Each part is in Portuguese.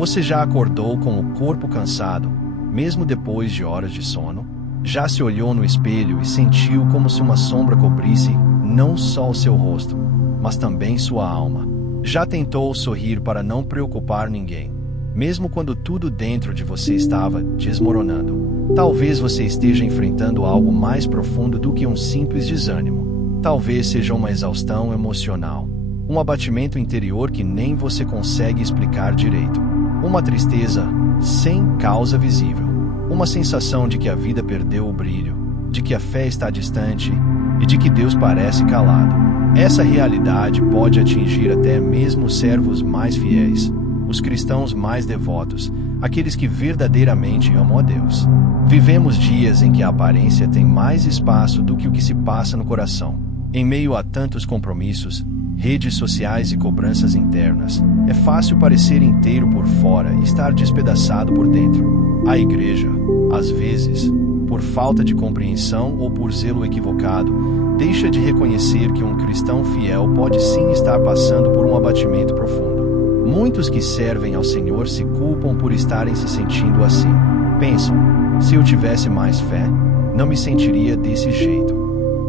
Você já acordou com o corpo cansado, mesmo depois de horas de sono? Já se olhou no espelho e sentiu como se uma sombra cobrisse não só o seu rosto, mas também sua alma? Já tentou sorrir para não preocupar ninguém, mesmo quando tudo dentro de você estava desmoronando? Talvez você esteja enfrentando algo mais profundo do que um simples desânimo. Talvez seja uma exaustão emocional, um abatimento interior que nem você consegue explicar direito. Uma tristeza sem causa visível. Uma sensação de que a vida perdeu o brilho, de que a fé está distante e de que Deus parece calado. Essa realidade pode atingir até mesmo os servos mais fiéis, os cristãos mais devotos, aqueles que verdadeiramente amam a Deus. Vivemos dias em que a aparência tem mais espaço do que o que se passa no coração. Em meio a tantos compromissos, redes sociais e cobranças internas, é fácil parecer inteiro por fora e estar despedaçado por dentro. A igreja, às vezes, por falta de compreensão ou por zelo equivocado, deixa de reconhecer que um cristão fiel pode sim estar passando por um abatimento profundo. Muitos que servem ao Senhor se culpam por estarem se sentindo assim. Pensam, se eu tivesse mais fé, não me sentiria desse jeito.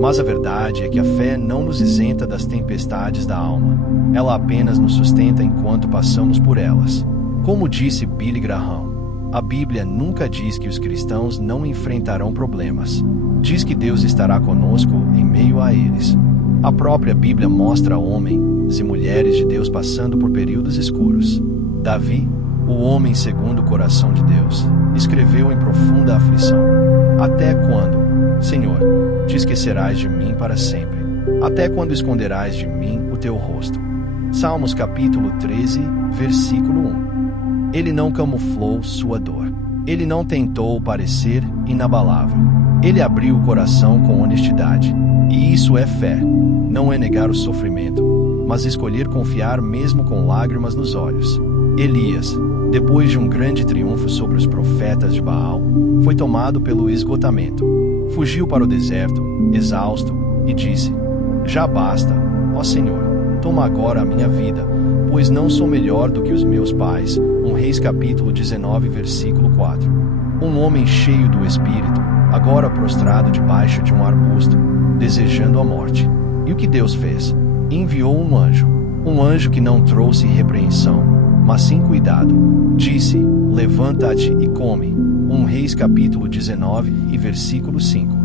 Mas a verdade é que a fé não nos isenta das tempestades da alma. Ela apenas nos sustenta enquanto passamos por elas. Como disse Billy Graham, a Bíblia nunca diz que os cristãos não enfrentarão problemas. Diz que Deus estará conosco em meio a eles. A própria Bíblia mostra homens e mulheres de Deus passando por períodos escuros. Davi, o homem segundo o coração de Deus, escreveu em profunda aflição: Até quando, Senhor, te esquecerás de mim para sempre? Até quando esconderás de mim o teu rosto? Salmos capítulo 13, versículo 1. Ele não camuflou sua dor. Ele não tentou parecer inabalável. Ele abriu o coração com honestidade. E isso é fé. Não é negar o sofrimento, mas escolher confiar mesmo com lágrimas nos olhos. Elias, depois de um grande triunfo sobre os profetas de Baal, foi tomado pelo esgotamento. Fugiu para o deserto, exausto, e disse: Já basta, ó Senhor, toma agora a minha vida, pois não sou melhor do que os meus pais. Reis capítulo 19, versículo 4. Um homem cheio do Espírito, agora prostrado debaixo de um arbusto, desejando a morte. E o que Deus fez? Enviou um anjo que não trouxe repreensão, mas sim cuidado. Disse: Levanta-te e come. Reis capítulo 19 e versículo 5.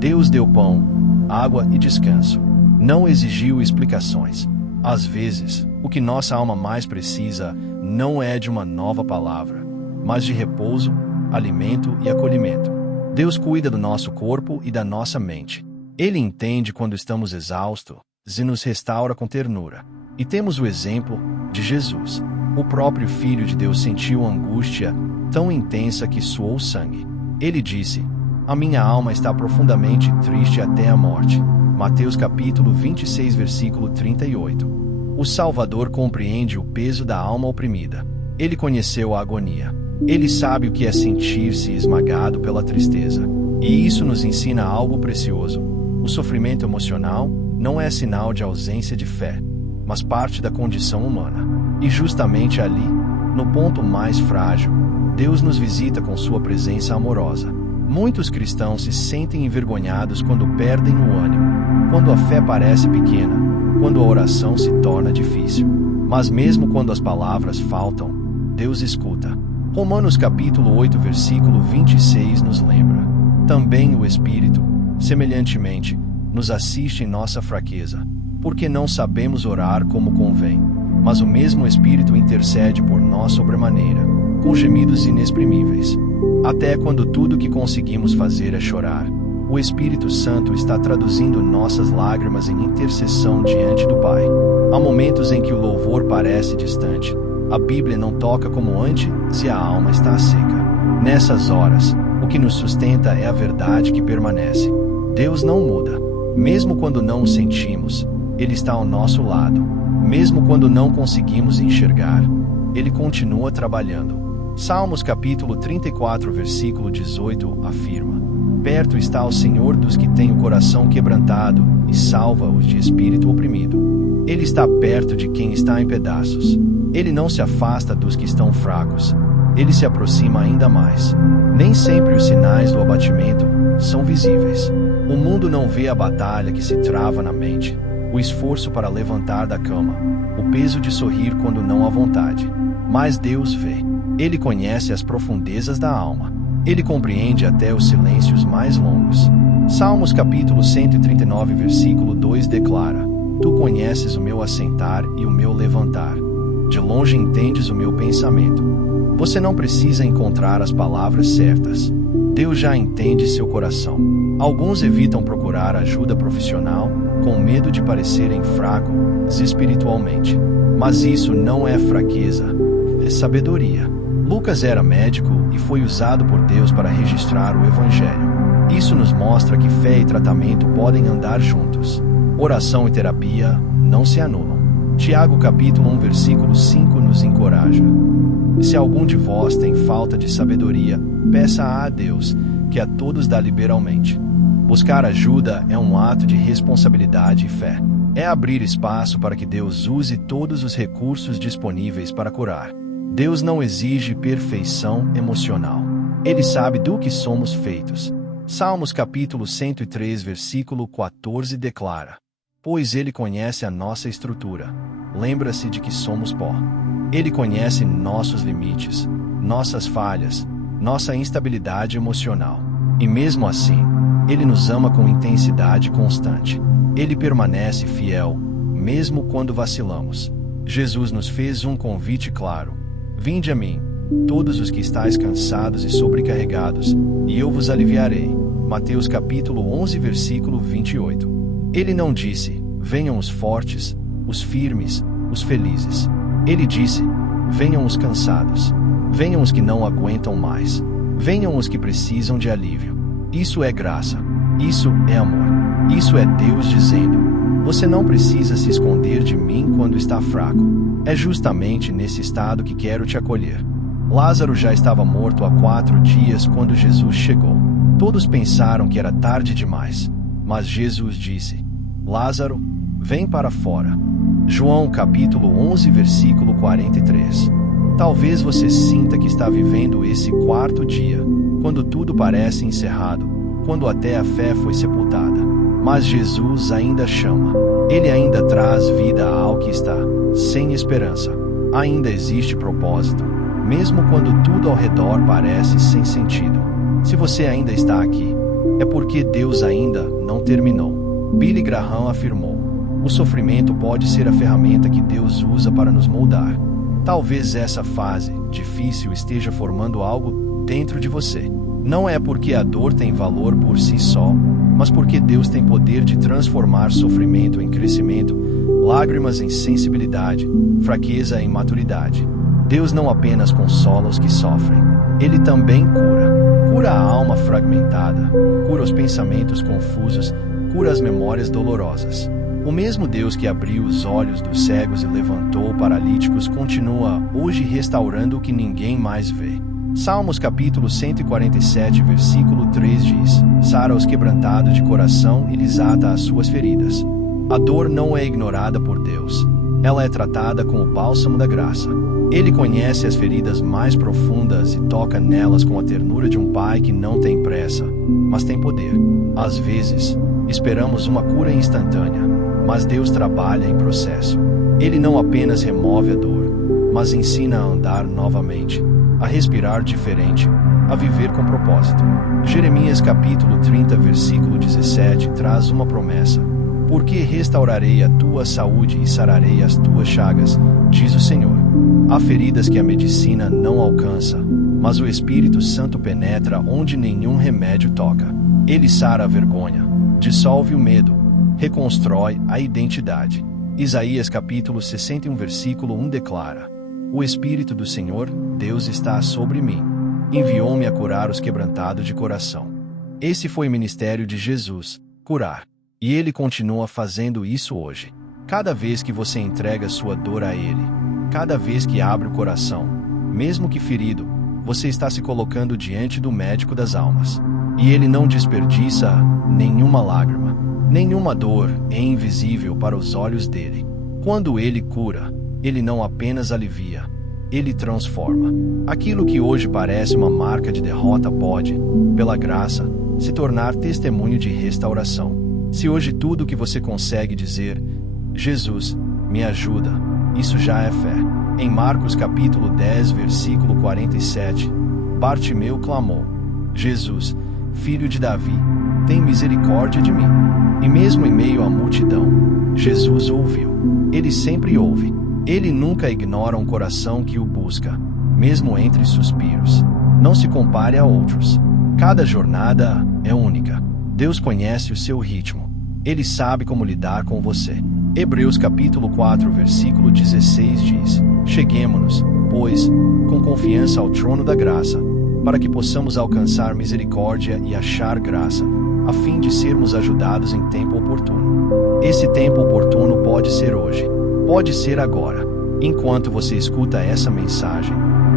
Deus deu pão, água e descanso. Não exigiu explicações. Às vezes, o que nossa alma mais precisa não é de uma nova palavra, mas de repouso, alimento e acolhimento. Deus cuida do nosso corpo e da nossa mente. Ele entende quando estamos exaustos e nos restaura com ternura. E temos o exemplo de Jesus. O próprio Filho de Deus sentiu angústia tão intensa que suou sangue. Ele disse: A minha alma está profundamente triste até a morte. Mateus capítulo 26, versículo 38. O Salvador compreende o peso da alma oprimida. Ele conheceu a agonia. Ele sabe o que é sentir-se esmagado pela tristeza. E isso nos ensina algo precioso. O sofrimento emocional não é sinal de ausência de fé, mas parte da condição humana. E justamente ali, no ponto mais frágil, Deus nos visita com sua presença amorosa. Muitos cristãos se sentem envergonhados quando perdem o ânimo, quando a fé parece pequena, quando a oração se torna difícil. Mas mesmo quando as palavras faltam, Deus escuta. Romanos capítulo 8, versículo 26 nos lembra: Também o Espírito, semelhantemente, nos assiste em nossa fraqueza, porque não sabemos orar como convém, mas o mesmo Espírito intercede por nós sobremaneira, com gemidos inexprimíveis. Até quando tudo o que conseguimos fazer é chorar, o Espírito Santo está traduzindo nossas lágrimas em intercessão diante do Pai. Há momentos em que o louvor parece distante, a Bíblia não toca como antes e a alma está seca. Nessas horas, o que nos sustenta é a verdade que permanece. Deus não muda. Mesmo quando não o sentimos, Ele está ao nosso lado. Mesmo quando não conseguimos enxergar, Ele continua trabalhando. Salmos capítulo 34, versículo 18 afirma: Perto está o Senhor dos que têm o coração quebrantado e salva-os de espírito oprimido. Ele está perto de quem está em pedaços. Ele não se afasta dos que estão fracos. Ele se aproxima ainda mais. Nem sempre os sinais do abatimento são visíveis. O mundo não vê a batalha que se trava na mente, o esforço para levantar da cama, o peso de sorrir quando não há vontade. Mas Deus vê. Ele conhece as profundezas da alma. Ele compreende até os silêncios mais longos. Salmos capítulo 139, versículo 2 declara: Tu conheces o meu assentar e o meu levantar. De longe entendes o meu pensamento. Você não precisa encontrar as palavras certas. Deus já entende seu coração. Alguns evitam procurar ajuda profissional, com medo de parecerem fracos espiritualmente. Mas isso não é fraqueza, é sabedoria. Lucas era médico e foi usado por Deus para registrar o Evangelho. Isso nos mostra que fé e tratamento podem andar juntos. Oração e terapia não se anulam. Tiago capítulo 1, versículo 5 nos encoraja. Se algum de vós tem falta de sabedoria, peça a Deus, que a todos dá liberalmente. Buscar ajuda é um ato de responsabilidade e fé. É abrir espaço para que Deus use todos os recursos disponíveis para curar. Deus não exige perfeição emocional. Ele sabe do que somos feitos. Salmos capítulo 103, versículo 14 declara: Pois Ele conhece a nossa estrutura. Lembra-se de que somos pó. Ele conhece nossos limites, nossas falhas, nossa instabilidade emocional. E mesmo assim, Ele nos ama com intensidade constante. Ele permanece fiel, mesmo quando vacilamos. Jesus nos fez um convite claro: Vinde a mim, todos os que estáis cansados e sobrecarregados, e eu vos aliviarei. Mateus capítulo 11, versículo 28. Ele não disse: Venham os fortes, os firmes, os felizes. Ele disse: Venham os cansados. Venham os que não aguentam mais. Venham os que precisam de alívio. Isso é graça. Isso é amor. Isso é Deus dizendo: Você não precisa se esconder de mim quando está fraco. É justamente nesse estado que quero te acolher. Lázaro já estava morto há 4 dias quando Jesus chegou. Todos pensaram que era tarde demais. Mas Jesus disse: Lázaro, vem para fora. João capítulo 11, versículo 43. Talvez você sinta que está vivendo esse 4º dia, quando tudo parece encerrado, quando até a fé foi sepultada. Mas Jesus ainda chama. Ele ainda traz vida ao que está sem esperança. Ainda existe propósito, mesmo quando tudo ao redor parece sem sentido. Se você ainda está aqui, é porque Deus ainda não terminou. Billy Graham afirmou: o sofrimento pode ser a ferramenta que Deus usa para nos moldar. Talvez essa fase difícil esteja formando algo dentro de você. Não é porque a dor tem valor por si só, mas porque Deus tem poder de transformar sofrimento em crescimento, lágrimas em sensibilidade, fraqueza em maturidade. Deus não apenas consola os que sofrem, Ele também cura. Cura a alma fragmentada, cura os pensamentos confusos, cura as memórias dolorosas. O mesmo Deus que abriu os olhos dos cegos e levantou paralíticos continua hoje restaurando o que ninguém mais vê. Salmos capítulo 147, versículo 3 diz: Sara os quebrantados de coração e lhes ata as suas feridas. A dor não é ignorada por Deus. Ela é tratada com o bálsamo da graça. Ele conhece as feridas mais profundas e toca nelas com a ternura de um pai que não tem pressa, mas tem poder. Às vezes, esperamos uma cura instantânea, mas Deus trabalha em processo. Ele não apenas remove a dor, mas ensina a andar novamente, a respirar diferente, a viver com propósito. Jeremias capítulo 30, versículo 17 traz uma promessa: Porque restaurarei a tua saúde e sararei as tuas chagas, diz o Senhor. Há feridas que a medicina não alcança, mas o Espírito Santo penetra onde nenhum remédio toca. Ele sara a vergonha, dissolve o medo, reconstrói a identidade. Isaías capítulo 61, versículo 1 declara: O Espírito do Senhor, Deus está sobre mim. Enviou-me a curar os quebrantados de coração. Esse foi o ministério de Jesus, curar. E Ele continua fazendo isso hoje. Cada vez que você entrega sua dor a Ele, cada vez que abre o coração, mesmo que ferido, você está se colocando diante do médico das almas. E Ele não desperdiça nenhuma lágrima. Nenhuma dor é invisível para os olhos dele. Quando Ele cura, Ele não apenas alivia, Ele transforma. Aquilo que hoje parece uma marca de derrota pode, pela graça, se tornar testemunho de restauração. Se hoje tudo o que você consegue dizer, Jesus, me ajuda, isso já é fé. Em Marcos capítulo 10, versículo 47, Bartimeu clamou: Jesus, filho de Davi, tem misericórdia de mim. E mesmo em meio à multidão, Jesus ouviu. Ele sempre ouve. Ele nunca ignora um coração que o busca, mesmo entre suspiros. Não se compare a outros. Cada jornada é única. Deus conhece o seu ritmo. Ele sabe como lidar com você. Hebreus capítulo 4, versículo 16 diz: Cheguemo-nos, pois, com confiança ao trono da graça, para que possamos alcançar misericórdia e achar graça, a fim de sermos ajudados em tempo oportuno. Esse tempo oportuno pode ser hoje, pode ser agora. Enquanto você escuta essa mensagem,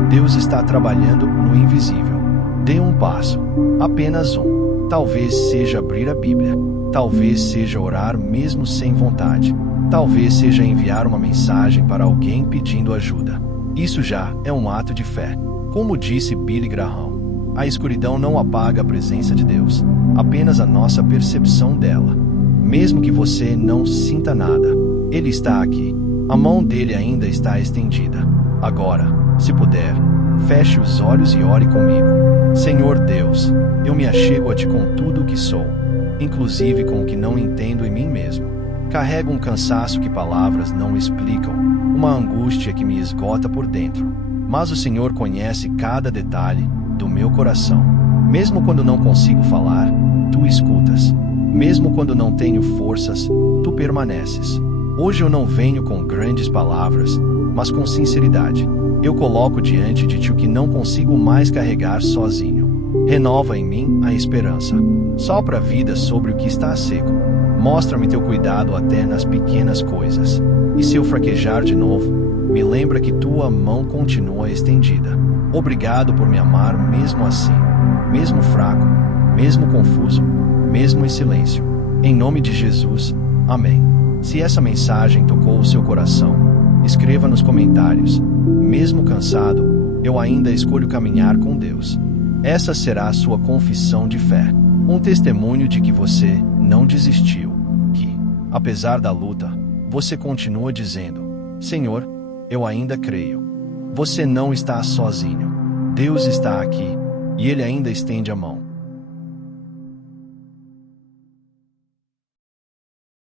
Deus está trabalhando no invisível. Dê um passo, apenas um. Talvez seja abrir a Bíblia, talvez seja orar mesmo sem vontade, talvez seja enviar uma mensagem para alguém pedindo ajuda. Isso já é um ato de fé. Como disse Billy Graham, a escuridão não apaga a presença de Deus, apenas a nossa percepção dela. Mesmo que você não sinta nada, Ele está aqui. A mão dele ainda está estendida. Agora, se puder, feche os olhos e ore comigo. Senhor Deus, eu me achego a Ti com tudo o que sou, inclusive com o que não entendo em mim mesmo. Carrego um cansaço que palavras não explicam, uma angústia que me esgota por dentro. Mas o Senhor conhece cada detalhe do meu coração. Mesmo quando não consigo falar, Tu escutas. Mesmo quando não tenho forças, Tu permaneces. Hoje eu não venho com grandes palavras, mas com sinceridade. Eu coloco diante de Ti o que não consigo mais carregar sozinho. Renova em mim a esperança. Sopra a vida sobre o que está seco. Mostra-me Teu cuidado até nas pequenas coisas. E se eu fraquejar de novo, me lembra que Tua mão continua estendida. Obrigado por me amar mesmo assim, mesmo fraco, mesmo confuso, mesmo em silêncio. Em nome de Jesus, amém. Se essa mensagem tocou o seu coração, escreva nos comentários: mesmo cansado, eu ainda escolho caminhar com Deus. Essa será a sua confissão de fé, um testemunho de que você não desistiu, que, apesar da luta, você continua dizendo: Senhor, eu ainda creio. Você não está sozinho. Deus está aqui, e Ele ainda estende a mão.